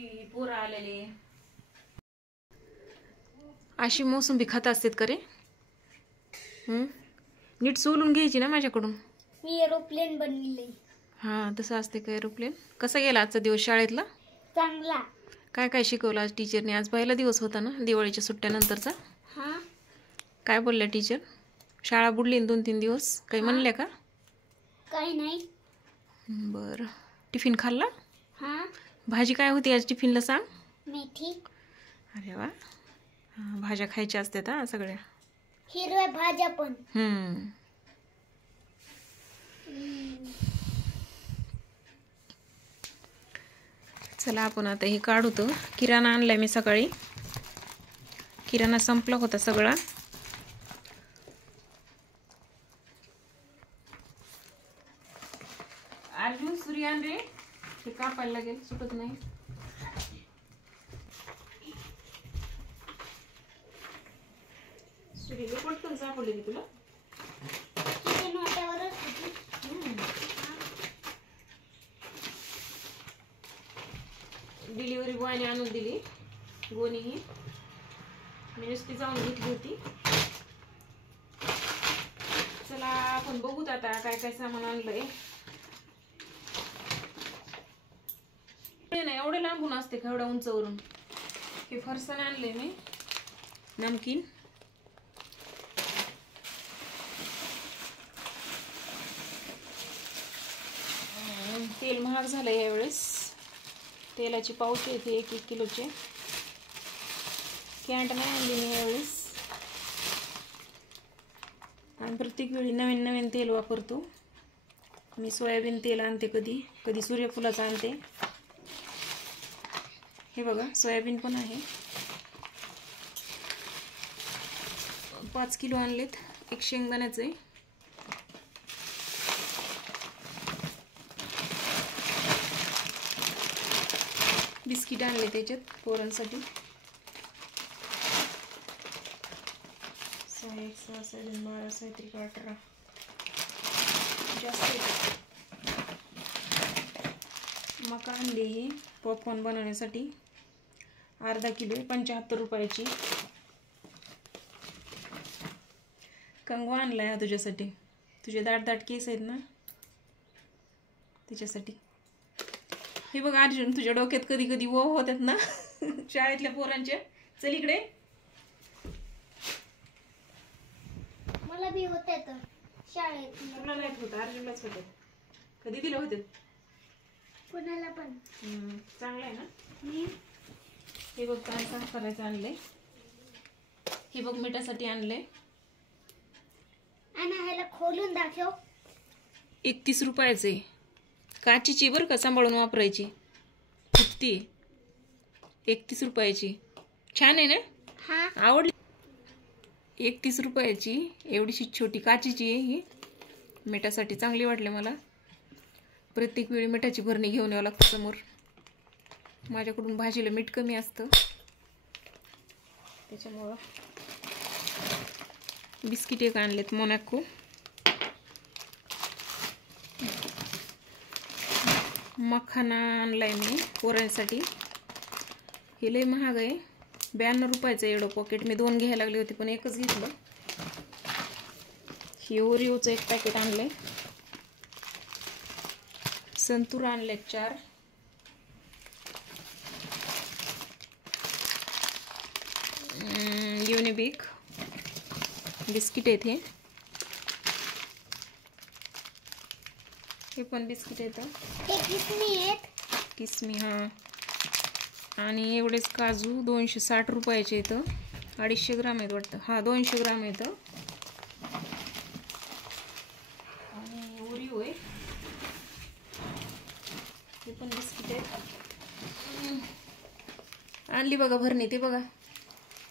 ती पोरं आलेले. अशी मोसंबी खात असतात का रे? नीट सोलून घ्यायची ना माझ्याकडून. मी एरोप्लेन बनविले. हा तसं असते का एरोप्लेन? कसा गेला आजचा दिवस शाळेतला? चांगला. काय काय शिकवलं आज टीचरने? आज पहिला दिवस होता ना दिवाळीच्या सुट्ट्यानंतरचा. हा. काय बोलल्या टीचर? शाळा बुडली 2-3 दिवस, काही म्हणल्या का? काही नाही. बरं. टिफिन खाल्ला? हा. भाजी काय होती आज टिफिनला सांग? मेथी. अरे वा, भाज्या खायच्या असतात हा सगळ्या. हिरव्या भाज्या पण. चला आपण आता हे काढू. तो किराणा आणलाय मी सकाळी. किराणा संपला होता सगळा. अर्जुन सूर्यान रे, हे कापायला लागेल, सुटत नाही. सूर्य पटकन सापडलेली तुला. डिलिव्हरी बॉयने आणून दिली गोणी. ही मी नुसती जाऊन घेतली होती. चला आपण बघूत आता काय काय सामान आणलंय. नाही एवढे लांबून असते का एवढ्या उंचावरून? हे फरसाण आणले मी, नमकीन. तेल महाग झालंय यावेळेस. तेलाची पाऊच येते 1-1 किलोचे. कॅन्ट नाही आणली मी यावेळेस. आणि प्रत्येक वेळी नवीन नवीन तेल वापरतो मी. सोयाबीन तेल आणते, कधी कधी सूर्यफुलाचं आणते. हे बघा सोयाबीन पण आहे. 5 किलो आणलेत. एक शेंगदाण्याचं आहे. बिस्किट आणले त्याच्यात पोरांसाठी. 6, 1, 6, 7, 12, 17, 18 जास्त. मका आणली पॉपकॉर्न बनवण्यासाठी. अर्धा किलो 75 रुपयाची. कंगवा आणलाय हा तुझ्यासाठी. तुझे दाट दाट केस आहेत ना त्याच्यासाठी. हे बघ अर्जुन, तुझ्या डोक्यात कधी कधी वो होतात ना शाळेतल्या पोरांच्या. चल इकडे. मला बी होते तर शाळेत. तुला नाही होत, अर्जुनलाच होते. कधी दिले होते? कोणाला पण. चांगलं आहे ना. हे बघ काय साफ करायचं आणलंय. हे बघ मिठासाठी आणलंय. आणि ह्याला खोलून दाखव. 31 रुपयाचे. काचीची बरं का, सांभाळून वापरायची. फुटती. 31 रुपयाची. छान आहे ना? हा. आवडली. 31 रुपयाची एवढीशी छोटी काचीची आहे ही. मिठासाठी चांगली वाटली मला. प्रत्येक वेळी मिठाची भरणी घेऊन यावं लागतं समोर. माझ्याकडून भाजीला मीठ कमी असतं त्याच्यामुळं. बिस्किट एक आणलेत मोनॅको. मखाना आणलाय मी पोरांसाठी. हे लय महाग आहे. 92 रुपयाचं एवढं पॉकेट. मी 2 घ्यायला लागले होते पण एकच घेतलं. हे ओरिओचं एक पॅकेट आणलंय. संतूर आणले 4. युनिबिक बिस्किट आहेत हे पण बिस्किट आहेत. हे किसमी आहेत. किसमी हा. आणि एवढेच काजू 260 रुपयाचे आहेत. 250 ग्राम आहेत वाटतं. हा 200 ग्राम आहेत. आणि ओरिओ आहे. हे पण बिस्किट आहेत. आणली बघा भरणी. ते बघा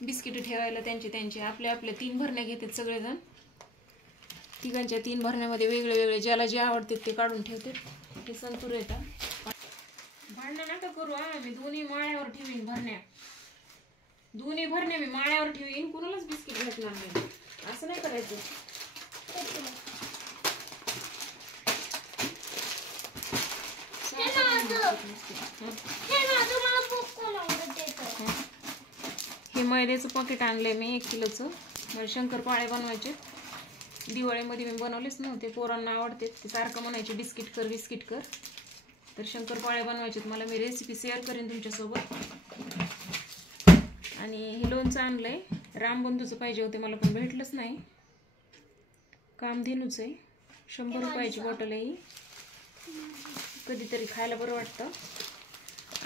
बिस्किट ठेवायला त्यांचे आपल्या 3 भरण्या घेतात सगळेजण. तिघांच्या 3 भरण्यामध्ये वेगळे वेगळे ज्याला जे आवडतात ते काढून ठेवतात. हे संतूर येतात. भांडणं नका करू. मी दोन्ही माळ्यावर ठेवीन भरण्या. दोन्ही भरण्या मी माळ्यावर ठेवीन. कुणालाच बिस्किट भेटणार नाही. असं नाही करायचं. हे ना तुम्हाला पॉपकॉर्न आवडतं. हे मैद्याचं पॅकेट आणलंय मी 1 किलोचं. मला शंकरपाळे बनवायचे. दिवाळीमध्ये मी बनवलेच नव्हते, पोरांना आवडते, ते सारखं म्हणायचे बिस्किट कर बिस्किट कर. तर शंकरपाळे बनवायचे, मला मी रेसिपी शेअर करेन तुमच्यासोबत. आणि हे लोणचं आणलंय, रामबंधूचं पाहिजे होते मला पण भेटलंच नाही. कामधेनूच आहे, 100 रुपयाची बॉटल आहे ही. कधीतरी खायला बरं वाटतं.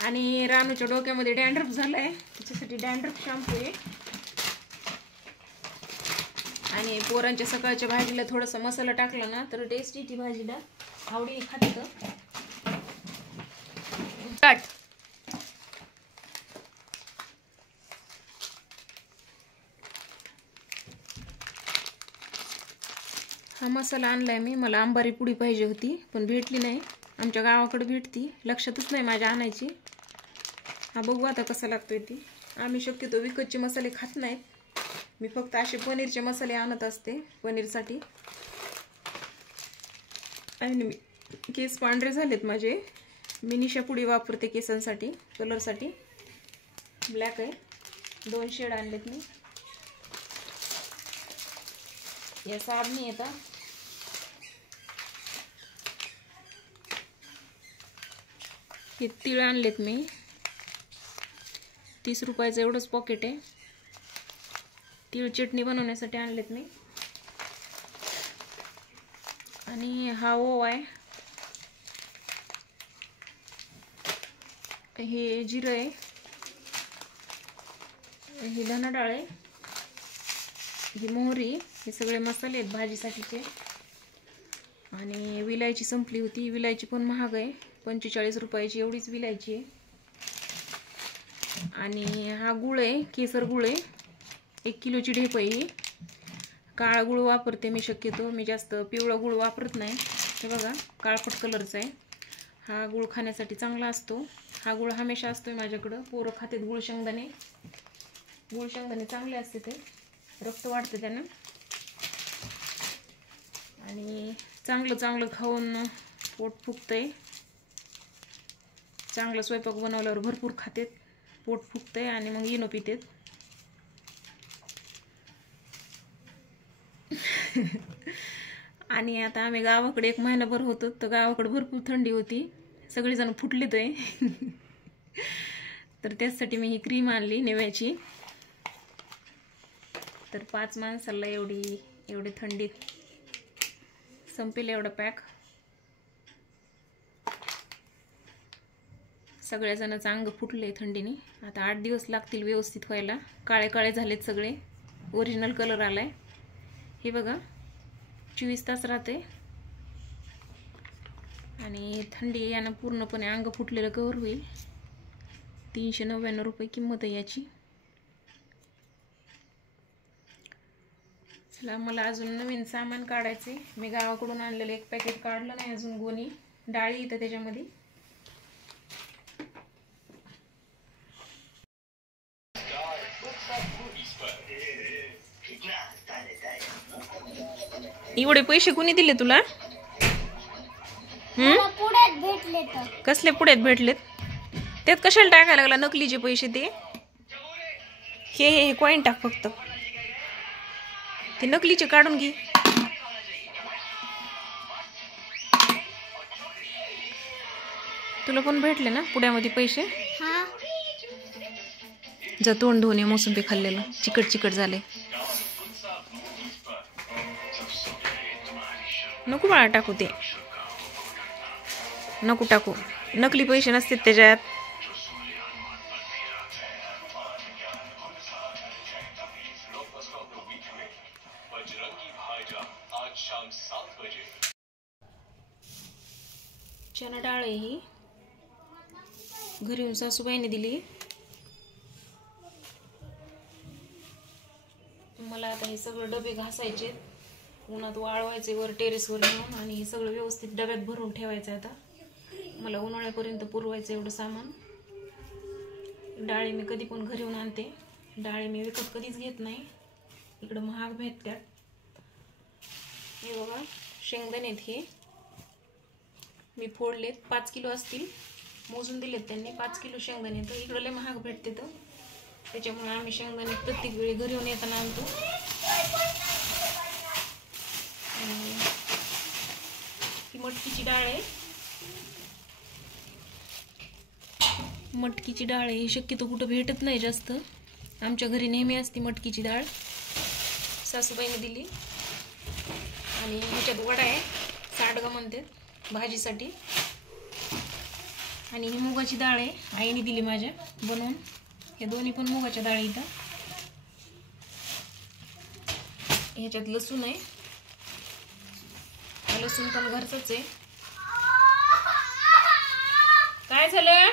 आणि रानूच्या डोक्यामध्ये डॅन्ड्रफ झालाय, त्याच्यासाठी डॅन्ड्रफ शॅम्पू आहे. आणि पोरांच्या सकाळच्या भाजीला थोडासा मसाला टाकला ना तर टेस्ट येते भाजीला, आवडीने खातात. हा मसाला आणलाय मी, मला आंबारी पुडी पाहिजे होती पण भेटली नाही. आमच्या गावाकडे भेटती, लक्षातच नाही माझ्या आणायची. हा बघू आता कसा लागतोय ती. आम्ही शक्यतो विकतचे मसाले खात नाहीत, मी फक्त असे पनीरचे मसाले आणत असते पनीरसाठी. आणि केस पांढरे झालेत माझे, मी निशा पुडी वापरते केसांसाठी, कलरसाठी. ब्लॅक आहे, 2 शेड आणलेत मी. या साबणी येतात. हे तीळ आणलेत मी, 30 रुपयाचं एवढंच पॉकेट आहे. तीळ चटणी बनवण्यासाठी आणलेत मी. आणि हा ओवा आहे, हे जिरं आहे, ही धना डाळ आहे, ही मोहरी, हे सगळे मसाले आहेत भाजीसाठीचे. आणि विलायची संपली होती, विलायची पण महाग आहे, 45 रुपयाची एवढीच विलायची आहे. आणि हा गुळ आहे, केसर गुळ आहे, 1 किलोची ढेप आहे ही. काळा गुळ वापरते मी शक्यतो, मी जास्त पिवळा गुळ वापरत नाही. हे बघा काळपट कलरचा आहे हा गुळ, खाण्यासाठी चांगला असतो. हा गुळ हमेशा असतोय माझ्याकडं, पोरं खातात गुळ शेंगदाणे. गुळ शेंगदाणे चांगले असते, ते रक्त वाढते त्यानं. आणि चांगलं चांगलं खाऊन पोट फुगतंय. चांगलं स्वयंपाक बनवल्यावर भरपूर खातात, पोट फुगतंय आणि मग इनो पितात. आणि आता आम्ही गावाकडे 1 महिनाभर होतो, तर गावाकडे भरपूर थंडी होती, सगळेजण फुटलेत आहे. तर त्यासाठी मी ही क्रीम आणली निव्याची. तर 5 माणसाला एवढी थंडीत संपेल एवढं पॅक. सगळ्याजणांचं अंग फुटले थंडीने. आता 8 दिवस लागतील व्यवस्थित व्हायला. काळे काळे झालेत सगळे, ओरिजिनल कलर आलाय. हे बघा 24 तास राहते. आणि थंडी यानं पूर्णपणे अंग फुटलेलं कव्हर होईल. 399 रुपये किंमत आहे याची. चला, मला अजून नवीन सामान काढायचे. मी गावाकडून आणलेलं 1 पॅकेट काढलं नाही अजून. गोणी डाळी इथं त्याच्यामध्ये. एवढे पैसे कोणी दिले तुला? पुढ्यात भेटले. तर कसले पुढ्यात भेटलेत? त्यात कशाला टाकायला लागला नकलीचे पैसे ते? हे कॉईन टाक फक्त, ते नकलीचे काढून घे. तुला पण भेटले ना पुड्यामध्ये पैसे? हा, जा तोंड धुवून ये, मोसंबी खाल्लेलं चिकट चिकट झाले. नको बाळा टाकू, ते नको टाकू, नकली पैसे नसतात त्याच्यात. चना डाळ आहे ही, घरी येऊन सासूबाईने दिली. मला आता हे सगळं डबे घासायचे, उन्हात वाळवायचे वर टेरेसवर नेऊन, आणि हे सगळं व्यवस्थित डब्यात भरून ठेवायचं. आता मला उन्हाळ्यापर्यंत पुरवायचं एवढं सामान. डाळी मी कधी पण घरी येऊन आणते, डाळी मी विकत कधीच घेत नाही, इकडं महाग भेटतात. हे बघा शेंगदाणे आहेत, हे मी फोडलेत, 5 किलो असतील. मोजून दिलेत त्यांनी 5 किलो शेंगदाणे. तर इकडं लय महाग भेटते तर त्याच्यामुळे आम्ही शेंगदाणे प्रत्येक वेळी घरी येऊन येताना आणतो. आणि ही मटकीची डाळ आहे. मटकीची डाळ आहे, शक्यतो कुठं भेटत नाही जास्त. आमच्या घरी नेहमी असते मटकीची डाळ, सासूबाईने दिली. आणि ह्याच्यात वडा आहे, सांडगं म्हणतात भाजीसाठी. आणि ही मुगाची डाळ आहे, आईने दिली माझ्या बनवून. हे दोन्ही पण मुगाच्या डाळी. इथं ह्याच्यात लसूण आहे, लसूण पण घरचंच आहे. काय झालं?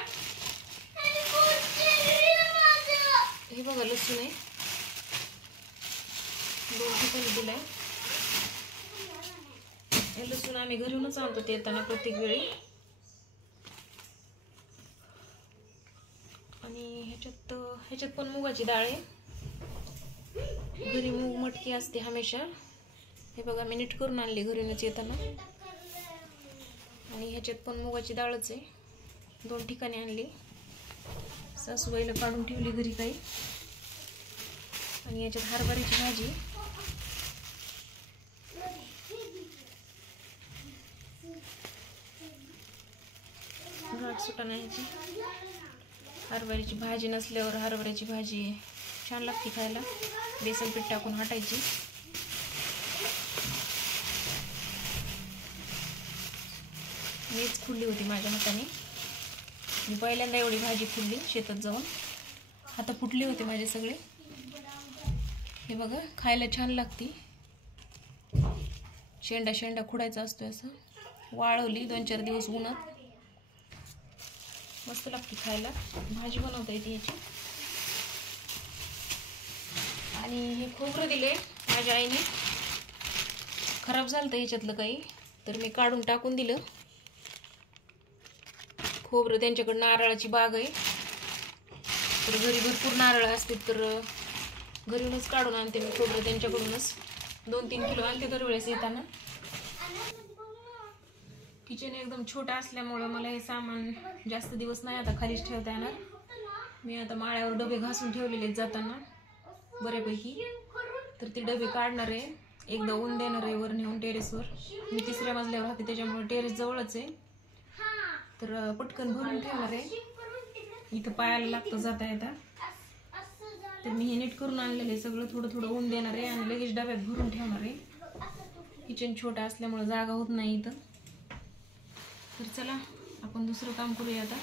हे बघा लसूण आहे, 2 ठिकाणी दिलाय. हे लसूण आम्ही घरूनच आणतो ते येताना प्रत्येक वेळी. आणि ह्याच्यात पण मुगाची डाळ आहे. घरी मूग मटकी असते हमेशा. हे बघा मी नीट करून आणली घरूनच येताना. आणि ह्याच्यात पण मुगाची डाळच आहे, 2 ठिकाणी आणली. सासूबाईला काढून ठेवली घरी काही. आणि याच्यात हरभऱ्याची भाजी. घाट सुटा नाही ह्याची. हरभऱ्याची भाजी नसल्यावर हरभऱ्याची भाजी छान लागते खायला, बेसन पीठ टाकून हाटायची. मीच खुडली होती माझ्या हाताने. मी पहिल्यांदा एवढी भाजी खुडली शेतात जाऊन. हात फुटले होते माझे सगळे. हे बघा खायला छान लागते. शेंडा शेंडा खुडायचा असतो असं. वाळवली 2-4 दिवस उन्हात, मस्त लागते खायला. भाजी बनवता येते याची. आणि हे खोबरं दिले माझ्या आईने, खराब झालं ह्याच्यातलं काही, तर मी काढून टाकून दिलं. खोबरं त्यांच्याकडं नारळाची बाग आहे, तर घरी भरपूर नारळ असते, तर घरूनच काढून आणते मी खोबरं त्यांच्याकडूनच. 2-3 किलो आणते दरवेळेस येताना. किचन एकदम छोटा असल्यामुळं मला हे सामान जास्त दिवस नाही आता खालीच ठेवता येणार. मी आता माळ्यावर डबे घासून ठेवलेले जाताना बऱ्यापैकी, तर ते डबे काढणार आहे. एकदा ऊन देणार आहे वर नेऊन टेरेसवर. मी 3ऱ्या मजल्यावर राहते त्याच्यामुळे टेरेस जवळच आहे, तर पटकन भरून ठेवणार आहे. इथं पायाला लागतं जाता येता. तर मी हे नीट करून आणलेलं सगळं. थोडं थोडं ऊन देणार आहे आणि लगेच डब्यात भरून ठेवणार आहे. किचन छोटा असल्यामुळे जागा होत नाही इथं. तर चला आपण दुसरं काम करूया आता.